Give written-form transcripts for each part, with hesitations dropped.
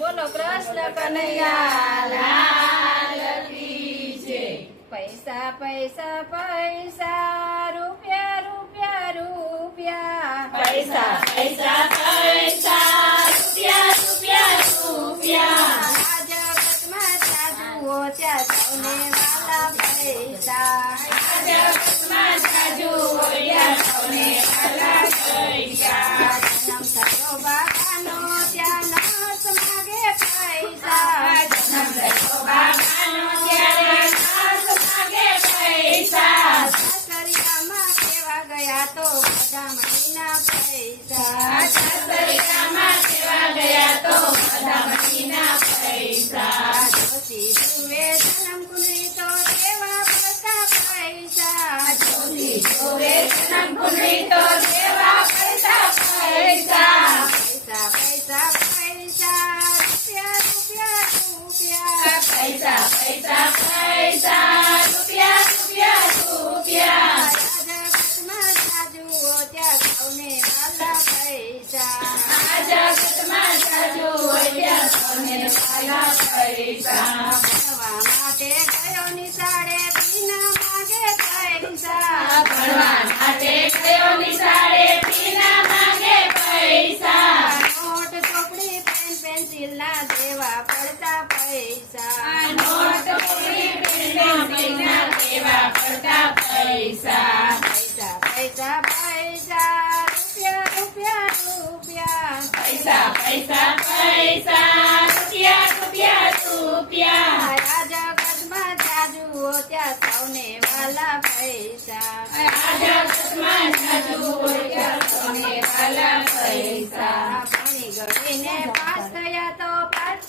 બોલો કૃષ્ણ કનૈયા લાલ કી જય। પૈસા પૈસા પૈસા રૂપિયા રૂપિયા રૂપિયા પૈસા પૈસા પૈસા રૂપિયા રૂપિયા રૂપિયા આ જગતમાં જાજુ ત્યાં સૌને વાલા પૈસા આ જગતમાં જાજુ હોય સૌને વાલા પૈસા જન્મ થયો બાબાનો ત્યાં નસ માગે પૈસા જન્મ થયો બાબાનો ત્યારે નાસ માગે પૈસા સાસરિયામાં કેવા ગયા તો બધા મહિના પૈસા સાસરિયામાં કેવા ગયા તો બધા મહિના પૈસા જોતી જુએ જન્મ કુંડળી તો દેવા પડતા પૈસા જોતી જોવે જન્મ કુંડળી તો દેવા પડતા પૈસા પૈસા પૈસા પૈસા રૂપિયા રૂપિયા રૂપિયા પૈસા પૈસા પૈસા રૂપિયા રૂપિયા રૂપિયા જગતમાં જાજુ ત્યાં સૌને વાલા પૈસા આ જગતમાં જાજુ હોય સૌને વાલા પૈસા ભણવા માટે ગયો નિશાળે પીના માગે પૈસા ભણવા માટે ગયો નિશાળે પીના માંગે પૈસા નોટ ચોપડી પેન પેન્સિલ ના દેવા પડતા પૈસા નોટ ચોપડી પેન મહિના દેવા પડતા પૈસા પૈસા પૈસા પૈસા રૂપિયા રૂપિયા રૂપિયા પૈસા પૈસા પૈસા રૂપિયા રૂપિયા રૂપિયા આ જગતમાં જાજુ ત્યાં સૌને વાલા પૈસા આ જગતમાં જાજુ હોય સૌને વાલા પૈસા ભણી ગણીને પાસ થયા તો પાસ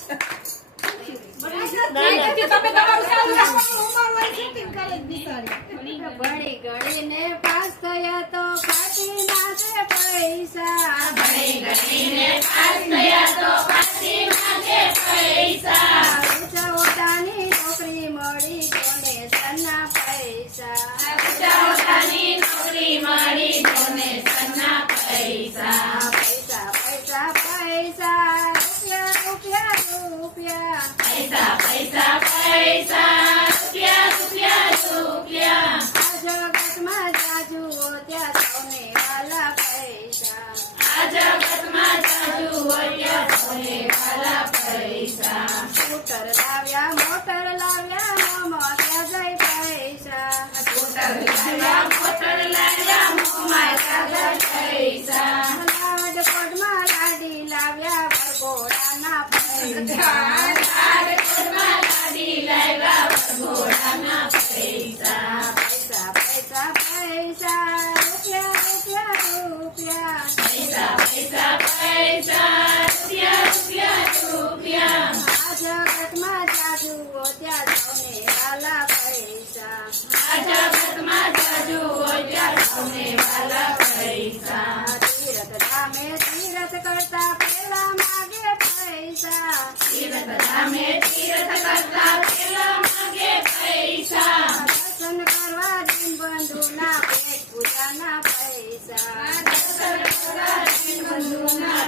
ભણી ગણીને પાસ થયા તો ફાટી નાખે પૈસા ભણી ગણીને પાસ થયા તો પાછી માંગે પૈસા ઉચાઓટાની નોકરી મળી ડોનેશનના પૈસા ઉચાઓટાની નોકરી મળી ડોનેશનના પૈસા પૈસા પૈસા પૈસા રૂપિયા રૂપિયા રૂપિયા પૈસા પૈસા પૈસા રૂપિયા રૂપિયા રૂપિયા આ જગતમાં જાજુ ત્યાં સૌને વાલા પૈસા આ જગતમાં જાજુ હોય સૌને વાલા પૈસા સ્કૂટર લાવ્યા મોટર લાવ્યા મોમાં ત્યાં જઈ પૈસા સ્કૂટર લાવ્યા મોટર લાવ્યા મોંમાં જાય પૈસા લાડકોટમાં લાડી લાવ્યા વરઘોડાના પૈસા રાજકોટમાં ગાડી લાવ્યા વરઘોડાના પૈસા પૈસા પૈસા પૈસા રૂપિયા રૂપિયા રૂપિયા પૈસા પૈસા પૈસા રૂપિયા રૂપિયા રૂપિયા આ જગતમાં જાજુ ત્યાં સૌને વાલા પૈસા આ જગતમાં જાજુ હોય સૌને વાલા પૈસા તીરથ ધામે તીરથ કરતા પેલા માગે પૈસા તીરથ ધામે તીરથ કરતા પેલા માંગે પૈસા દર્શન કરવા દિન બંધુના પેટ પૂજાના પૈસા દર્શન કરવા બંધુના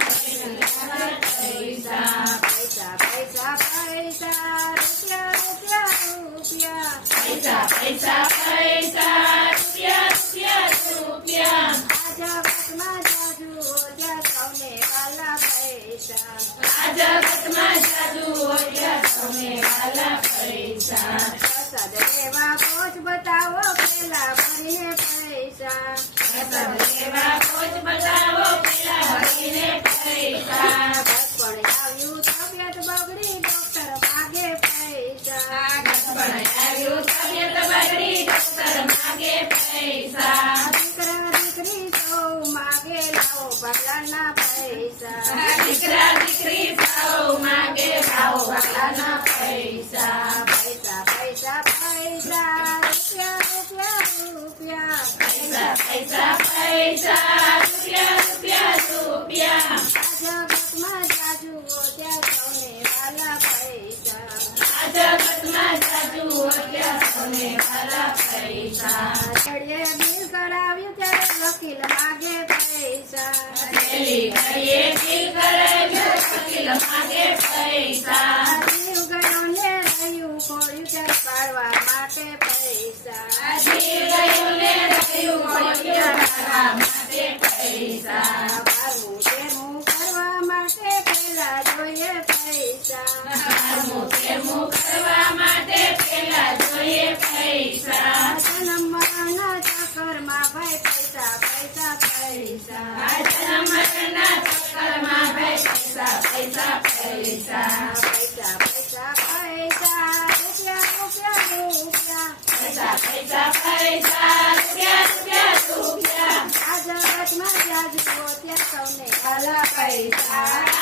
પૈસા પૈસા પૈસા પૈસા રૂપિયા રૂપિયા રૂપિયા પૈસા પૈસા પૈસા રૂપિયા રૂપિયા રૂપિયા આ જગતમાં જાજુ ત્યાં સૌને વાલા પૈસા આ જગતમાં જાજુ હોય સૌને વાલા પૈસા પ્રસાદ લેવા પોચ બતાવો પેલા ભરીને પૈસા પ્રસાદ લેવા પોચ બતાવો પેલા ભરીને પૈસા બચપણ આવ્યું તબિયત બગડી ડોક્ટર માગે પૈસા પણ આવ્યું તબિયત બગડી ડોક્ટર માંગે પૈસા દીકરા દીકરી સૌ માગે લાવો પગલાના પૈસા દીકરા દીકરી સૌ માંગે લાવો વાલાના પૈસા પૈસા પૈસા પૈસા રૂપિયા રૂપિયા રૂપિયા પૈસા પૈસા રૂપિયા રૂપિયા રૂપિયા આ જગતમાં જાજુ ત્યાં સૌને વાલા પૈસા આ જગતમાં જાજુ હોય સૌને વાલા પૈસા ઘડીએ બિલ કરાવ્યું ત્યારે વકીલ માગે પૈસા ઘડીએ બિલ કરાવ્યું વકીલ દિલ માગે પૈસા જીવ ગયો ને રહ્યું ખોડ્યું ત્યારે પાડવા માટે પૈસા જીવ ગયું ને રહ્યું ખોડ્યું તારા માટે પૈસા મારું તેનું કરવા માટે પેલા જોઈએ પૈસા મારું પ્રેમું કરવા માટે પેલા જોઈએ પૈસા જન્મ મરણના ચક્કરમાં ભાઈ પૈસા પૈસા પૈસા આ જન્મ મરણના ચક્કરમાં ભાઈ પૈસા પૈસા પૈસા પૈસા પૈસા પૈસા રૂપિયા રૂપિયા રૂપિયા પૈસા પૈસા પૈસા રૂપિયા રૂપિયા રૂપિયા આ જગતમાં જ્યાં જુઓ ત્યાં સૌને ભલા પૈસા